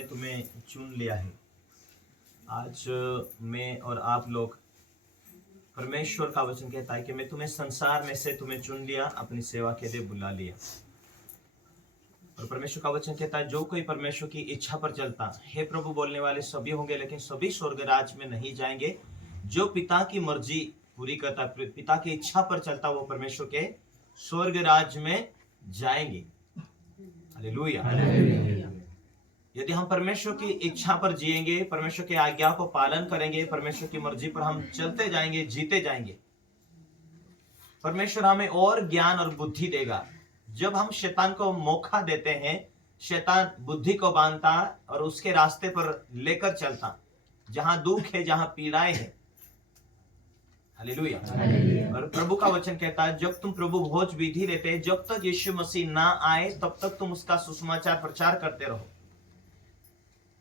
तुम्हें चुन लिया है। आज मैं और आप लोग, परमेश्वर का वचन कहता है कि मैं तुम्हें संसार में से तुम्हें चुन लिया, अपनी सेवा के लिए बुला लिया। और परमेश्वर का वचन कहता है जो कोई परमेश्वर की इच्छा पर चलता है, प्रभु बोलने वाले सभी होंगे लेकिन सभी स्वर्ग राज में नहीं जाएंगे। जो पिता की मर्जी पूरी करता, पिता की इच्छा पर चलता, वो परमेश्वर के स्वर्ग राज में जाएंगे। हालेलुया। यदि हम परमेश्वर की इच्छा पर जिएंगे, परमेश्वर की आज्ञा को पालन करेंगे, परमेश्वर की मर्जी पर हम चलते जाएंगे, जीते जाएंगे, परमेश्वर हमें और ज्ञान और बुद्धि देगा। जब हम शैतान को मौका देते हैं, शैतान बुद्धि को बांधता और उसके रास्ते पर लेकर चलता, जहां दुख है, जहां पीड़ाएं हैं। हालेलुया। और प्रभु का वचन कहता है जब तुम प्रभु भोज विधि लेते, जब तक यीशु मसीह ना आए तब तक तुम उसका सुसमाचार प्रचार करते रहो।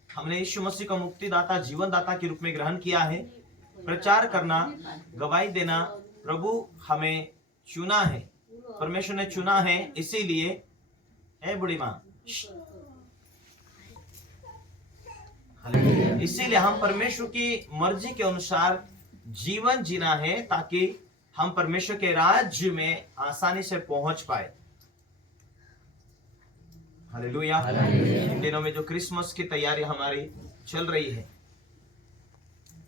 हमने यीशु मसीह को मुक्तिदाता, जीवन दाता के रूप में ग्रहण किया है। प्रचार करना, गवाही देना, प्रभु हमें चुना है, परमेश्वर ने चुना है। इसीलिए बुढ़ी माँ, इसीलिए हम परमेश्वर की मर्जी के अनुसार जीवन जीना है, ताकि हम परमेश्वर के राज्य में आसानी से पहुंच पाए। हालेलुया। इन दिनों में जो क्रिसमस की तैयारी हमारी चल रही है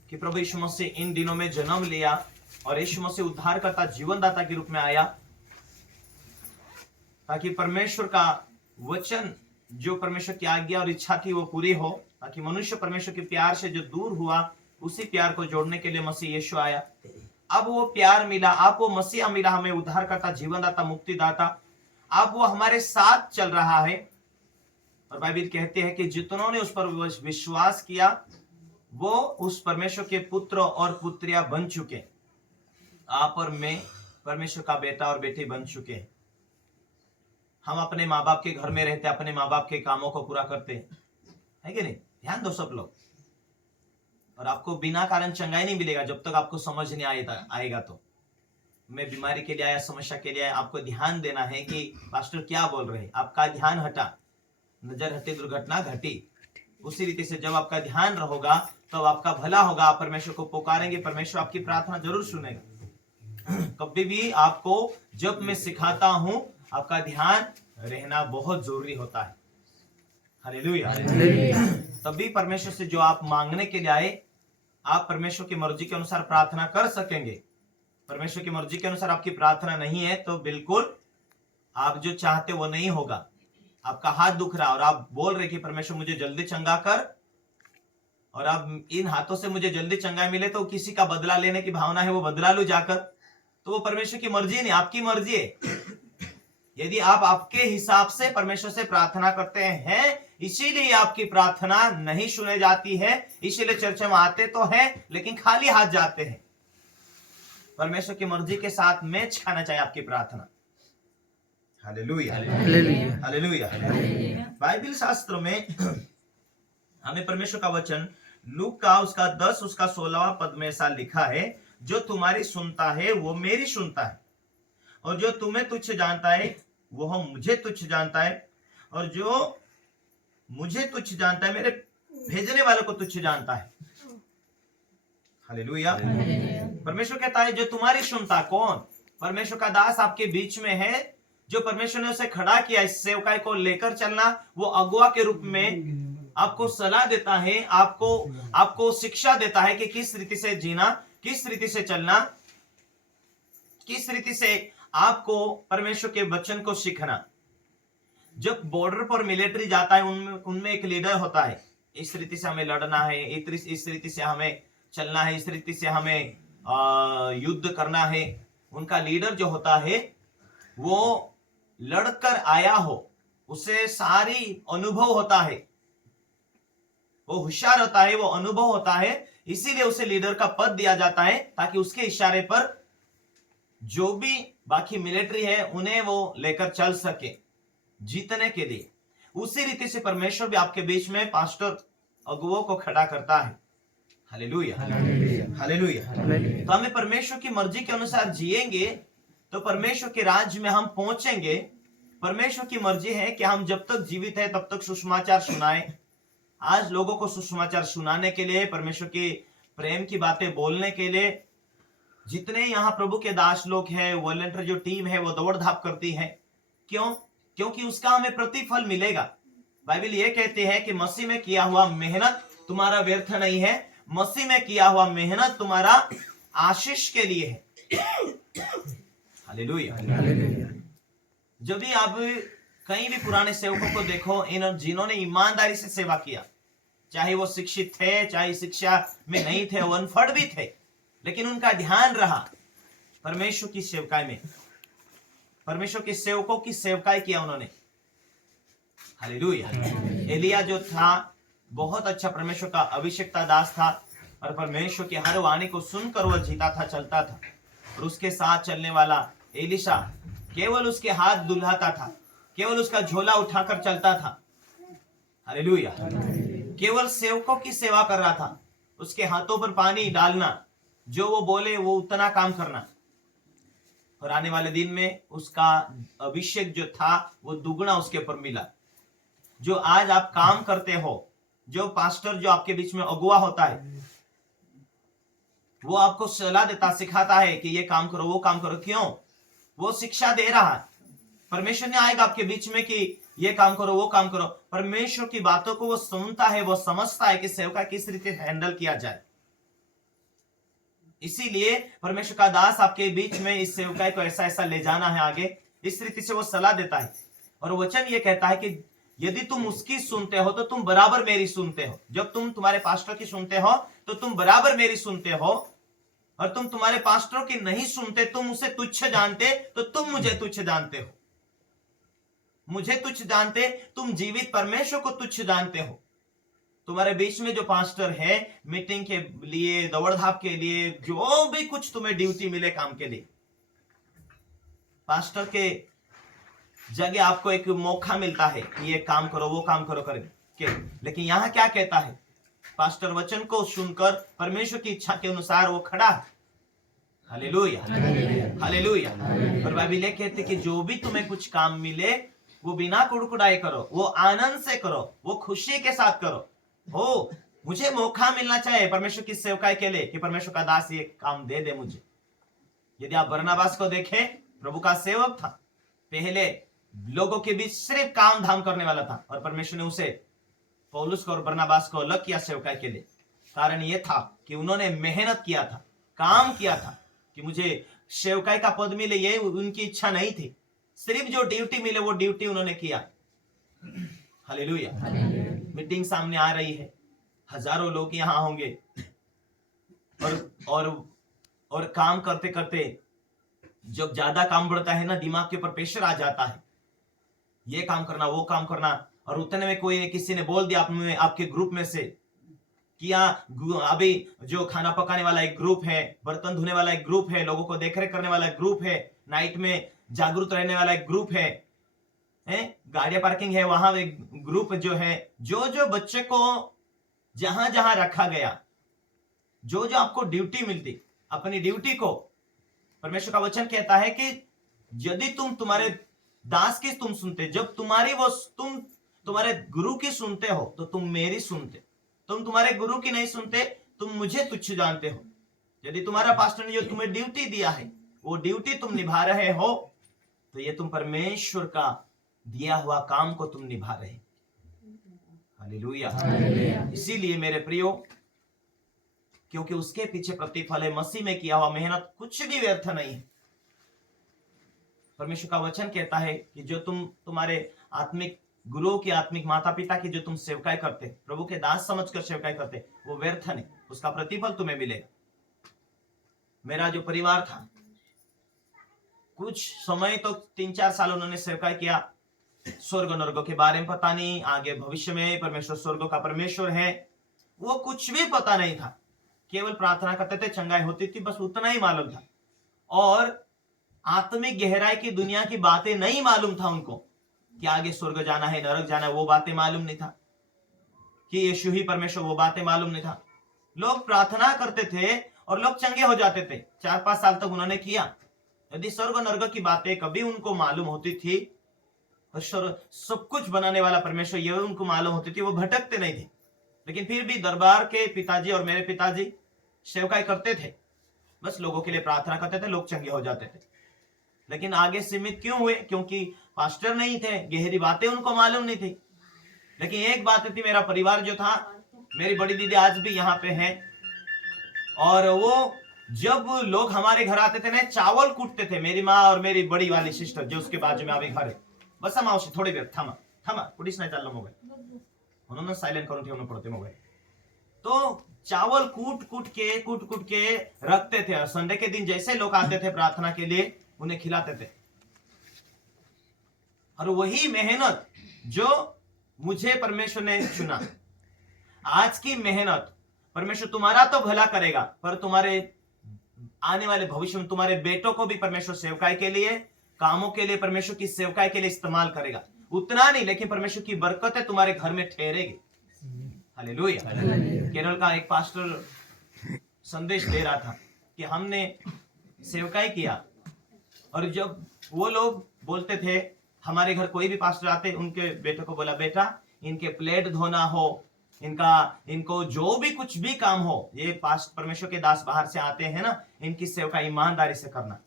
कि प्रभु यीशु मसीह इन दिनों में जन्म लिया और यीशु मसीह उद्धारकर्ता, जीवनदाता के रूप में आया, ताकि परमेश्वर का वचन, जो परमेश्वर की आज्ञा और इच्छा थी, वो पूरी हो, ताकि मनुष्य परमेश्वर के प्यार से जो दूर हुआ, उसी प्यार को जोड़ने के लिए मसीह यीशु आया। अब वो प्यार मिला, अब वो मसीहा मिला हमें, उद्धारकर्ता, जीवनदाता, मुक्तिदाता। अब वो हमारे साथ चल रहा है। और बाइबल कहते हैं कि जितनों ने उस पर विश्वास किया, वो उस परमेश्वर के पुत्र और पुत्रियां बन चुके। आप और मैं परमेश्वर का बेटा और बेटी बन चुके हैं। हम अपने माँ बाप के घर में रहते, अपने माँ बाप के कामों को पूरा करते हैं कि नहीं? ध्यान दो सब लोग। और आपको बिना कारण चंगाई नहीं मिलेगा जब तक आपको समझ नहीं आएगा। तो मैं बीमारी के लिए आया, समस्या के लिए आया, आपको ध्यान देना है कि पास्टर क्या बोल रहे हैं। आपका ध्यान हटा, नजर हटी, दुर्घटना घटी। उसी रीति से जब आपका ध्यान रहेगा तो आपका भला होगा। आप परमेश्वर को पुकारेंगे, परमेश्वर आपकी प्रार्थना जरूर सुनेगा। कभी भी आपको, जब मैं सिखाता हूं, आपका ध्यान रहना बहुत जरूरी होता है। हालेलुया। तभी परमेश्वर से जो आप मांगने के लिए आए, आप परमेश्वर की मर्जी के अनुसार प्रार्थना कर सकेंगे। परमेश्वर की मर्जी के अनुसार आपकी प्रार्थना नहीं है तो बिल्कुल आप जो चाहते वो नहीं होगा। आपका हाथ दुख रहा और आप बोल रहे कि परमेश्वर मुझे जल्दी चंगा कर, और अब इन हाथों से मुझे जल्दी चंगाई मिले तो किसी का बदला लेने की भावना है, वो बदला लो जाकर, तो वो परमेश्वर की मर्जी नहीं, आपकी मर्जी है। यदि आप आपके हिसाब से परमेश्वर से प्रार्थना करते हैं, इसीलिए आपकी प्रार्थना नहीं सुने जाती है। इसीलिए चर्च में आते तो हैं लेकिन खाली हाथ जाते हैं। परमेश्वर की मर्जी के साथ मैच खाना चाहिए आपकी प्रार्थना। Hallelujah, hallelujah, hallelujah. बाइबल शास्त्र में हमें परमेश्वर का वचन लूक का उसका 10 उसका 16वां पद में ऐसा लिखा है, जो तुम्हारी सुनता है वो मेरी सुनता है, और जो तुम्हें तुच्छ जानता है वह मुझे तुच्छ जानता है, और जो मुझे तुच्छ जानता है मेरे भेजने वालों को तुच्छ जानता है। हालेलुया। परमेश्वर कहता है जो तुम्हारी सुनता, कौन? परमेश्वर का दास आपके बीच में है, जो परमेश्वर ने उसे खड़ा किया इस सेवकाई को लेकर चलना। वो अगुआ के रूप में आपको सलाह देता है, आपको शिक्षा देता है कि किस रीति से जीना, किस रीति से चलना, किस रीति से आपको परमेश्वर के वचन को सीखना। जब बॉर्डर पर मिलिट्री जाता है, उनमें एक लीडर होता है। इस रीति से हमें लड़ना है, इस रीति से हमें चलना है, इस रीति से हमें युद्ध करना है। उनका लीडर जो होता है वो लड़कर आया हो, उसे सारी अनुभव होता है, वो होशियार होता है, वो अनुभव होता है। इसीलिए उसे लीडर का पद दिया जाता है, ताकि उसके इशारे पर जो भी बाकी मिलिट्री है उन्हें वो लेकर चल सके जीतने के लिए। उसी रीति से परमेश्वर भी आपके बीच में पास्टर अगुवों को खड़ा करता है। Hallelujah, hallelujah. तो हमें परमेश्वर की मर्जी के अनुसार जिएंगे तो परमेश्वर के राज्य में हम पहुंचेंगे। परमेश्वर की मर्जी है कि हम जब तक जीवित है तब तक सुसमाचार सुनाएं, आज लोगों को सुसमाचार सुनाने के लिए, परमेश्वर की प्रेम की बातें बोलने के लिए जितने यहाँ प्रभु के दास लोग हैं, वॉलंटियर जो टीम है वो दौड़ धाप करती है। क्यों? क्योंकि उसका हमें प्रतिफल मिलेगा। बाइबल ये कहती है कि मसीह में किया हुआ मेहनत तुम्हारा व्यर्थ नहीं है, मसीह में किया हुआ मेहनत तुम्हारा आशीष के लिए है। हालेलुया। जब भी आप कहीं भी पुराने सेवकों को देखो, इन जिन्होंने ईमानदारी से सेवा किया, चाहे वो शिक्षित थे, चाहे शिक्षा में नहीं थे, वो अनपढ़ भी थे, लेकिन उनका ध्यान रहा परमेश्वर की सेवकाई में, परमेश्वर के सेवकों की सेवकाई किया उन्होंने। हालेलुया। एलिया जो था बहुत अच्छा परमेश्वर का अभिषेकता दास था, और परमेश्वर की हर वाणी को सुनकर वह जीता था, चलता था। और उसके साथ चलने वाला एलिशा केवल उसके हाथ दुल्हाता था, केवल उसका झोला उठाकर चलता था। हालेलुया। केवल सेवकों की सेवा कर रहा था, उसके हाथों पर पानी डालना, जो वो बोले वो उतना काम करना। और आने वाले दिन में उसका अभिषेक जो था वो दुगना उसके ऊपर मिला। जो आज आप काम करते हो, जो पास्टर जो आपके बीच में अगुवा होता है, वो आपको सलाह देता, सिखाता है कि ये काम करो, वो काम करो। क्यों? वो शिक्षा दे रहा है। परमेश्वर ने आएगा आपके बीच में कि ये काम करो, वो काम करो। परमेश्वर की बातों को वो सुनता है, वो समझता है कि सेवका किस रीति हैंडल किया जाए। इसीलिए परमेश्वर का दास आपके बीच में इस सेवकाई को ऐसा ऐसा ले जाना है आगे, इस रीति से वो सलाह देता है। और वचन ये कहता है कि यदि तुम उसकी सुनते हो तो तुम बराबर मेरी सुनते हो। जब तुम तुम्हारे पास्टर की सुनते हो तो तुम बराबर मेरी सुनते हो, और तुम तुम्हारे पास्टर की नहीं सुनते, तुम उसे तुच्छ जानते, तो तुम मुझे तुच्छ जानते हो। मुझे तुच्छ जानते, तुम जीवित परमेश्वर को तुच्छ जानते हो। तुम्हारे बीच में जो पास्टर है, मीटिंग के लिए, दौड़ धाप के लिए, जो भी कुछ तुम्हें ड्यूटी मिले काम के लिए, पास्टर के जगह आपको एक मौका मिलता है कि ये काम करो, वो काम करो करके। लेकिन यहां क्या कहता है? पास्टर वचन को सुनकर परमेश्वर की इच्छा के अनुसार वो खड़ा है। Hallelujah, hallelujah. और बाइबल ये कहती है कि जो भी तुम्हें कुछ काम मिले वो बिना कुड़कुड़ाए करो, वो आनंद से करो, वो खुशी के साथ करो। हो, मुझे मौका मिलना चाहिए परमेश्वर की सेवकाई के लिए कि परमेश्वर का दास ये काम दे दे मुझे। यदि आप बरनबास को देखें, प्रभु का सेवक था, पहले लोगों के बीच सिर्फ काम धाम करने वाला था, और परमेश्वर ने उसे, पौलुस को और बरनबास को अलग किया सेवकाई के लिए। कारण यह था कि उन्होंने मेहनत किया था, काम किया था कि मुझे सेवकाई का पद मिले, ये उनकी इच्छा नहीं थी। सिर्फ जो ड्यूटी मिले वो ड्यूटी उन्होंने किया। हालेलुया। मीटिंग सामने आ रही है, हजारों लोग यहां होंगे, और काम करते करते जब ज्यादा काम बढ़ता है ना, दिमाग के ऊपर प्रेशर आ जाता है, ये काम करना, वो काम करना। और उतने में कोई किसी ने बोल दिया आपके ग्रुप में से कि अभी जो खाना पकाने वाला एक ग्रुप है, बर्तन धोने वाला एक ग्रुप है, लोगों को देखरेख करने वाला एक ग्रुप है, नाइट में जागरूक रहने वाला एक ग्रुप है, गाड़ियां पार्किंग है, वहां एक ग्रुप जो है, जो बच्चे को जहां जहां रखा गया, जो आपको ड्यूटी मिलती, अपनी ड्यूटी को, परमेश्वर का वचन कहता है कि यदि तुम तुम्हारे दास की तुम सुनते, जब तुम तुम्हारे गुरु की सुनते हो तो तुम मेरी सुनते। तुम तुम्हारे गुरु की नहीं सुनते, तुम मुझे तुच्छ जानते हो। यदि तुम्हारा पास्टर ने जो तुम्हें ड्यूटी दिया है वो ड्यूटी तुम निभा रहे हो, तो ये तुम परमेश्वर का दिया हुआ काम को तुम निभा रहे। हालेलुया। इसीलिए मेरे प्रियो, क्योंकि उसके पीछे प्रतिफल है, मसीह में किया हुआ मेहनत कुछ भी व्यर्थ नहीं है। परमेश्वर का वचन कहता है कि जो तुम्हारे आत्मिक गुरु के, आत्मिक माता पिता की जो तुम सेवकाई करते, प्रभु के दास समझकर सेवकाई करते, वो व्यर्थ नहीं, उसका प्रतिफल तुम्हें मिलेगा। मेरा जो परिवार था, कुछ समय तो 3-4 साल उन्होंने सेवकाई किया। स्वर्ग नर्ग के बारे में पता नहीं, आगे भविष्य में परमेश्वर स्वर्ग का परमेश्वर है, वो कुछ भी पता नहीं था। केवल प्रार्थना करते थे, चंगाई होती थी, बस उतना ही मालूम था। और आत्मिक गहराई की दुनिया की बातें नहीं मालूम था उनको, कि आगे स्वर्ग जाना है, नरक जाना है, वो बातें मालूम नहीं था। कि यीशु ही परमेश्वर, वो बातें मालूम नहीं था। लोग प्रार्थना करते थे और लोग चंगे हो जाते थे। 4-5 साल तक उन्होंने किया। यदि स्वर्ग नरक की बातें कभी उनको मालूम होती थी, तो सब कुछ बनाने वाला परमेश्वर ये उनको मालूम होती थी, वो भटकते नहीं थे। लेकिन फिर भी दरबार के पिताजी और मेरे पिताजी सेवकाई करते थे, बस लोगों के लिए प्रार्थना करते थे, लोग चंगे हो जाते थे। लेकिन आगे सीमित क्यों हुए? क्योंकि पास्टर नहीं थे, गहरी बातें उनको मालूम नहीं थी। लेकिन एक बात थी, मेरा परिवार जो था, मेरी बड़ी दीदी आज भी यहाँ पे है, और वो जब लोग हमारे घर आते थे ना, चावल कूटते थे। मेरी माँ और मेरी बड़ी वाली सिस्टर जो उसके बाजू में अभी घर है, बस मावशी थोड़ी देर थामा थामा पुलिस नहीं चाल मोबाइल, उन्होंने साइलेंट करूँ थे, उन्होंने पढ़ते मोबाइल। तो चावल कूट कूट के रखते थे, और संडे के दिन जैसे लोग आते थे प्रार्थना के लिए, उन्हें खिलाते थे। और वही मेहनत जो मुझे परमेश्वर ने चुना, आज की मेहनत, परमेश्वर तुम्हारा तो भला करेगा, पर तुम्हारे आने वाले भविष्य में तुम्हारे बेटों को भी परमेश्वर सेवकाई के लिए, कामों के लिए, परमेश्वर की सेवकाई के लिए इस्तेमाल करेगा। उतना नहीं, लेकिन परमेश्वर की बरकतें तुम्हारे घर में ठहरेगी। हालेलुया। केरल का एक पास्टर संदेश दे रहा था कि हमने सेवकाई किया, और जब वो लोग बोलते थे, हमारे घर कोई भी पास्टर आते, उनके बेटे को बोला, बेटा इनके प्लेट धोना हो, इनको जो भी कुछ भी काम हो, ये पास्ट परमेश्वर के दास बाहर से आते हैं ना, इनकी सेवकाई ईमानदारी से करना,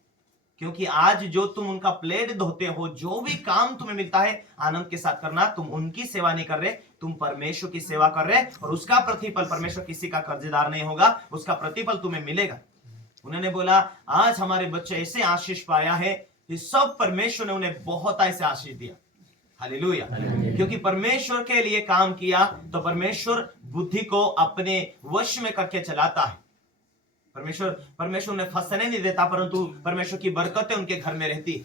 क्योंकि आज जो तुम उनका प्लेट धोते हो, जो भी काम तुम्हें मिलता है, आनंद के साथ करना। तुम उनकी सेवा नहीं कर रहे, तुम परमेश्वर की सेवा कर रहे, और उसका प्रतिफल, परमेश्वर किसी का कर्जदार नहीं होगा, उसका प्रतिफल तुम्हें मिलेगा। उन्होंने बोला, आज हमारे बच्चे ऐसे आशीष पाया है कि सब परमेश्वर ने उन्हें बहुत ऐसे आशीष दिया। हालेलुया। क्योंकि परमेश्वर के लिए काम किया तो परमेश्वर बुद्धि को अपने वश में करके चलाता है। परमेश्वर उन्हें फंसने नहीं देता, परंतु परमेश्वर की बरकतें उनके घर में रहती।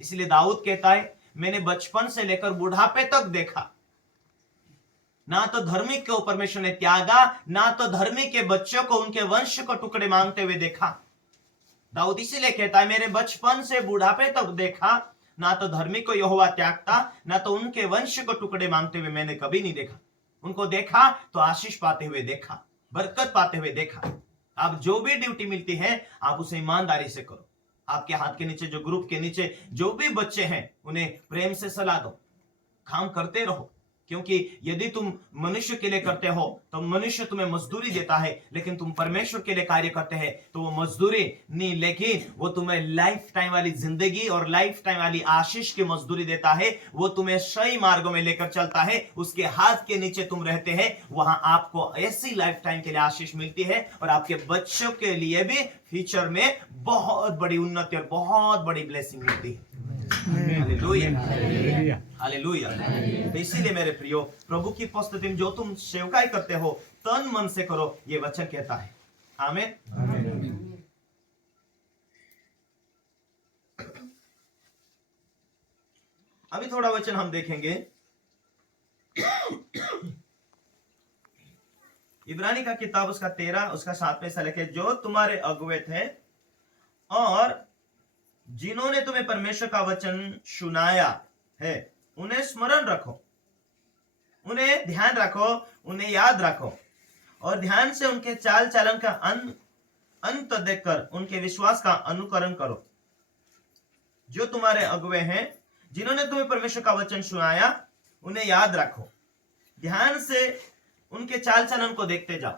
इसलिए दाऊद कहता है, मैंने बचपन से लेकर बुढ़ापे तक देखा, ना तो धर्मी को परमेश्वर ने त्यागा, ना तो धर्मी के बच्चों को, उनके वंश को टुकड़े मांगते हुए देखा। दाऊद इसीलिए कहता है, मेरे बचपन से बुढ़ापे तक देखा, ना तो धर्मी को यहोवा त्यागता, ना तो उनके वंश को टुकड़े मांगते हुए मैंने कभी नहीं देखा। उनको देखा तो आशीष पाते हुए देखा, बरकत पाते हुए देखा। आप जो भी ड्यूटी मिलती है, आप उसे ईमानदारी से करो। आपके हाथ के नीचे, जो ग्रुप के नीचे जो भी बच्चे हैं, उन्हें प्रेम से सलाह दो, काम करते रहो। क्योंकि यदि तुम मनुष्य के लिए करते हो तो मनुष्य तुम्हें मजदूरी देता है, लेकिन तुम परमेश्वर के लिए कार्य करते हैं तो वो मजदूरी नहीं, लेकिन वो तुम्हें लाइफ टाइम वाली जिंदगी और लाइफ टाइम वाली आशीष की मजदूरी देता है। वो तुम्हें सही मार्गों में लेकर चलता है, उसके हाथ के नीचे तुम रहते हैं, वहां आपको ऐसी लाइफ टाइम के लिए आशीष मिलती है, और आपके बच्चों के लिए भी फ्यूचर में बहुत बड़ी उन्नति और बहुत बड़ी ब्लेसिंग मिलती है। Hallelujah, hallelujah. तो इसीलिए मेरे प्रियो, प्रभु की उपस्थिति में जो तुम सेवकाई करते हो, तन मन से करो, ये वचन कहता है। आमीन। अभी थोड़ा वचन हम देखेंगे, इब्रानी का किताब उसका 13 उसका 7वें से लेके, जो तुम्हारे अगुवे थे और जिन्होंने तुम्हें परमेश्वर का वचन सुनाया है, उन्हें स्मरण रखो, उन्हें ध्यान रखो, उन्हें याद रखो, और ध्यान से उनके चाल चलन का अंत देखकर उनके विश्वास का अनुकरण करो। जो तुम्हारे अगुवे हैं, जिन्होंने तुम्हें परमेश्वर का वचन सुनाया, उन्हें याद रखो, ध्यान से उनके चाल चलन को देखते जाओ।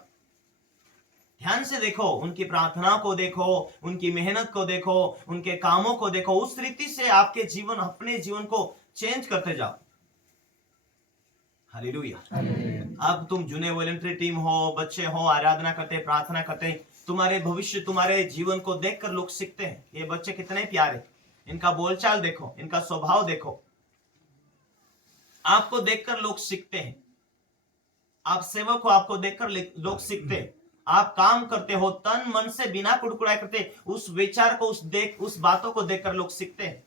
ध्यान से देखो, उनकी प्रार्थना को देखो, उनकी मेहनत को देखो, उनके कामों को देखो, उस रीति से आपके जीवन, अपने जीवन को चेंज करते जाओ। हालेलुया। अब तुम जुने वॉलंटरी टीम हो, बच्चे हो, आराधना करते, प्रार्थना करते, तुम्हारे भविष्य, तुम्हारे जीवन को देखकर लोग सीखते हैं, ये बच्चे कितने प्यारे, इनका बोलचाल देखो, इनका स्वभाव देखो। आपको देखकर लोग सीखते हैं, आप सेवक हो, आपको देखकर लोग सीखते हैं। आप काम करते हो तन मन से, बिना कुड़कुड़ाई करते, उस विचार को, उस बातों को देखकर लोग सीखते हैं।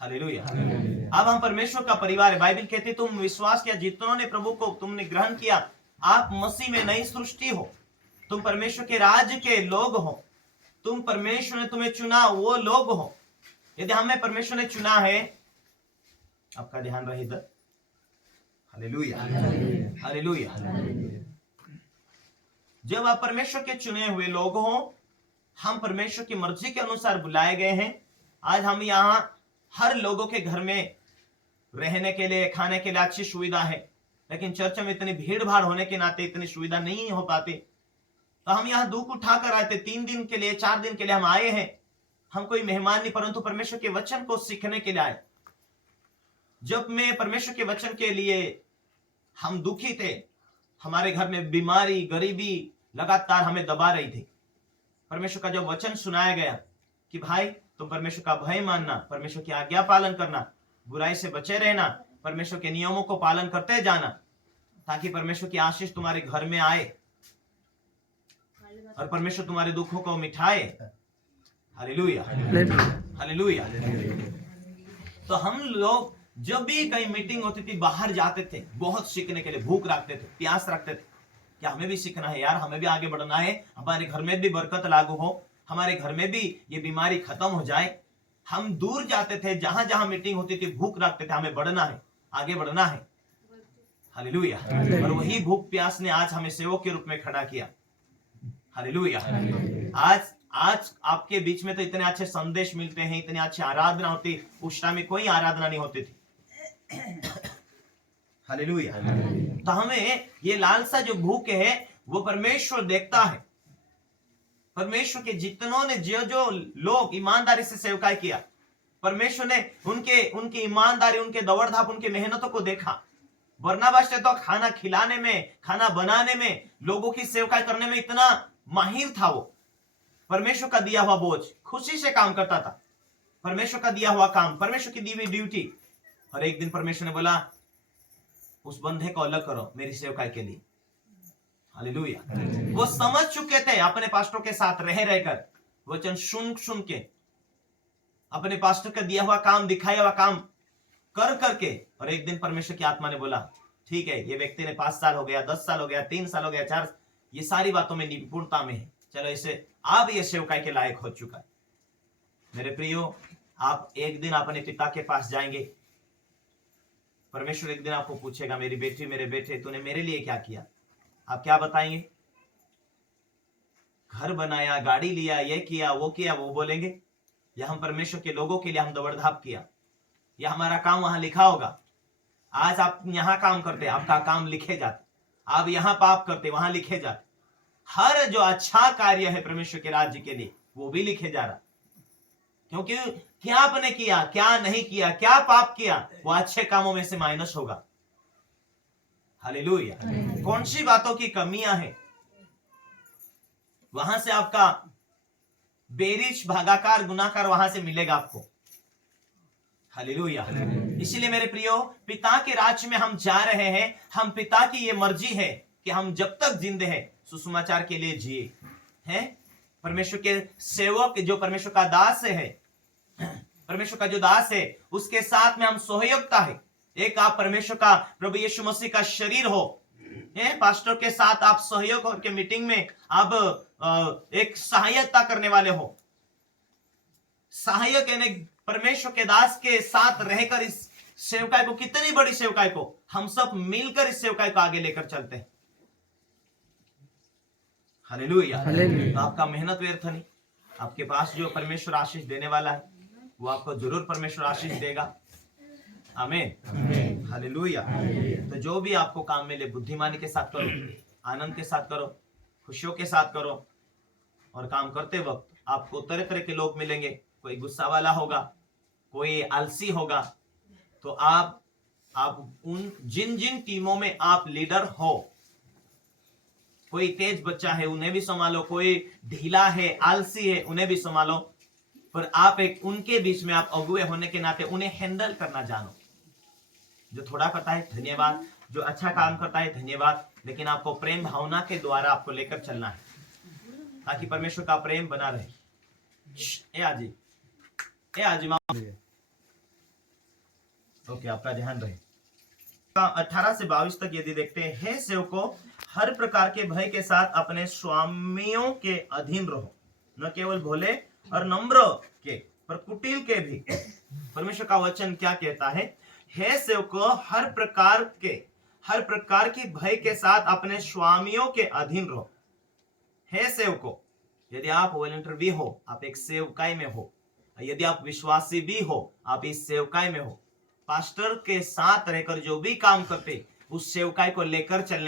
हालेलुया। अब हम परमेश्वर का परिवार है। बाइबल कहती है, तुम विश्वास किया, जितनों ने प्रभु को तुमने ग्रहण किया, आप मसीह में नई सृष्टि हो, तुम परमेश्वर के राज्य के लोग हो, तुम परमेश्वर ने तुम्हें चुना, वो लोग हो। यदि हमें परमेश्वर ने चुना है, आपका ध्यान रहे इधर। Hallelujah, hallelujah. जब आप परमेश्वर के चुने हुए लोग हो, हम परमेश्वर की मर्जी के अनुसार बुलाए गए हैं। आज हम यहाँ हर लोगों के घर में रहने के लिए, खाने के लिए अच्छी सुविधा है, लेकिन चर्च में इतनी भीड़ भाड़ होने के नाते इतनी सुविधा नहीं हो पाती, तो हम यहाँ दुख उठाकर आए थे। 3 दिन के लिए 4 दिन के लिए हम आए हैं। हम कोई मेहमान नहीं, परंतु परमेश्वर के वचन को सीखने के लिए आए। जब मैं परमेश्वर के वचन के लिए हम दुखी थे, हमारे घर में बीमारी गरीबी लगातार हमें दबा रही थी, परमेश्वर का जब वचन सुनाया गया कि भाई तुम परमेश्वर का भय मानना, परमेश्वर की आज्ञा पालन करना, बुराई से बचे रहना, परमेश्वर के नियमों को पालन करते जाना, ताकि परमेश्वर की आशीष तुम्हारे घर में आए और परमेश्वर तुम्हारे दुखों को मिटाए। Hallelujah, hallelujah. तो हम लोग जब भी कहीं मीटिंग होती थी बाहर जाते थे, बहुत सीखने के लिए भूख रखते थे, प्यास रखते थे कि हमें भी सीखना है यार, हमें भी आगे बढ़ना है, हमारे घर में भी बरकत लागू हो, हमारे घर में भी ये बीमारी खत्म हो जाए। हम दूर जाते थे, जहां जहां मीटिंग होती थी भूख रखते थे, हमें बढ़ना है, आगे बढ़ना है। हालेलुया। और वही भूख प्यास ने आज हमें सेवक के रूप में खड़ा किया। हालेलुया। आज आपके बीच में तो इतने अच्छे संदेश मिलते हैं, इतनी अच्छी आराधना होती, उस टाइम में कोई आराधना नहीं होती थी। हालेलुया। तो हमें ये लालसा जो भूख है वो परमेश्वर देखता है। परमेश्वर के जितनों ने जो लोग ईमानदारी से सेवकाई किया, परमेश्वर ने उनकी ईमानदारी, उनके दौड़ धाप, उनके मेहनतों को देखा। बरनबास तो खाना खिलाने में, खाना बनाने में, लोगों की सेवकाई करने में इतना माहिर था। वो परमेश्वर का दिया हुआ बोझ खुशी से काम करता था, परमेश्वर का दिया हुआ काम, परमेश्वर की दी हुई ड्यूटी। और एक दिन परमेश्वर ने बोला उस बंधे को अलग करो मेरी सेवकाई के लिए। हालेलुया। वो समझ चुके थे अपने पास्टरों के साथ रह रहकर, वचन सुन के, अपने पास्टर का दिया हुआ काम, दिखाया हुआ काम कर करके। और एक दिन परमेश्वर की आत्मा ने बोला ठीक है, ये व्यक्ति ने 5 साल हो गया, 10 साल हो गया, 3 साल हो गया, 4, ये सारी बातों में निपुणता में है, चलो इसे आप ये सेवकाई के लायक हो चुका है। मेरे प्रियो, आप एक दिन अपने पिता के पास जाएंगे, परमेश्वर एक दिन आपको पूछेगा मेरी बेटी, मेरे बेटे, तूने मेरे लिए क्या किया? आप क्या बताएंगे? घर बनाया, गाड़ी लिया, ये किया, वो किया, वो बोलेंगे? या हम परमेश्वर के लोगों के लिए हम दौड़धाप किया? या हमारा काम वहां लिखा होगा? आज आप यहां काम करते, आपका काम लिखे जाते, आप यहां पाप करते, वहां लिखे जाते। हर जो अच्छा कार्य है परमेश्वर के राज्य के लिए वो भी लिखे जा रहा, क्योंकि क्या आपने किया, क्या नहीं किया, क्या पाप किया, वो अच्छे कामों में से माइनस होगा। हालेलुया। कौन सी बातों की कमियां हैं, वहां से आपका बेरीज भागाकार गुणाकार वहां से मिलेगा आपको। हालेलुया। इसीलिए मेरे प्रियो, पिता के राज्य में हम जा रहे हैं। हम पिता की ये मर्जी है कि हम जब तक जिंदे हैं सुसमाचार के लिए जिए हैं। परमेश्वर के सेवक, जो परमेश्वर का दास है, परमेश्वर का जो दास है, उसके साथ में हम सहयोगता है। एक आप परमेश्वर का, प्रभु यीशु मसीह का शरीर हो, पास्टर के साथ आप सहयोग होकर मीटिंग में आप एक सहायता करने वाले हो। सहायक यानी परमेश्वर के दास के साथ रहकर इस सेवकाई को, कितनी बड़ी सेवकाई को, हम सब मिलकर इस सेवकाई को आगे लेकर चलते हैं। हालेलुया। तो आपका मेहनत व्यर्थ नहीं। आपके पास जो परमेश्वर आशीष देने वाला है वो आपको जरूर परमेश्वर आशीष देगा। आमीन। हालेलुया। तो जो भी आपको काम मिले बुद्धिमानी के साथ करो, आनंद के साथ करो, खुशियों के साथ करो। और काम करते वक्त आपको तरह तरह के लोग मिलेंगे। कोई गुस्सा वाला होगा, कोई आलसी होगा। तो आप उन जिन टीमों में आप लीडर हो, कोई तेज बच्चा है उन्हें भी संभालो, कोई ढीला है, आलसी है, उन्हें भी संभालो। पर आप एक उनके बीच में आप अगुए होने के नाते उन्हें हैंडल करना जानो। जो थोड़ा करता है धन्यवाद, जो अच्छा काम करता है धन्यवाद, लेकिन आपको प्रेम भावना के द्वारा आपको लेकर चलना है, ताकि परमेश्वर का प्रेम बना रहे। ओके, आपका ध्यान रहे। 18 से 22 तक यदि देखते हैं, हे सेवकों, हर प्रकार के भय के साथ अपने स्वामियों के अधीन रहो, न केवल भोले और नम्र के, पर कुटिल के भी। परमेश्वर का वचन क्या कहता है? हे सेवकों, हर प्रकार की भय के साथ अपने स्वामियों के अधीन रहो। हे सेवकों, यदि आप वॉलंटियर भी हो, आप एक सेवकाई में हो, यदि आप विश्वासी भी हो, आप इस सेवकाई में हो, पास्टर के साथ रहकर जो भी काम करते उस सेवकाई को लेकर चलने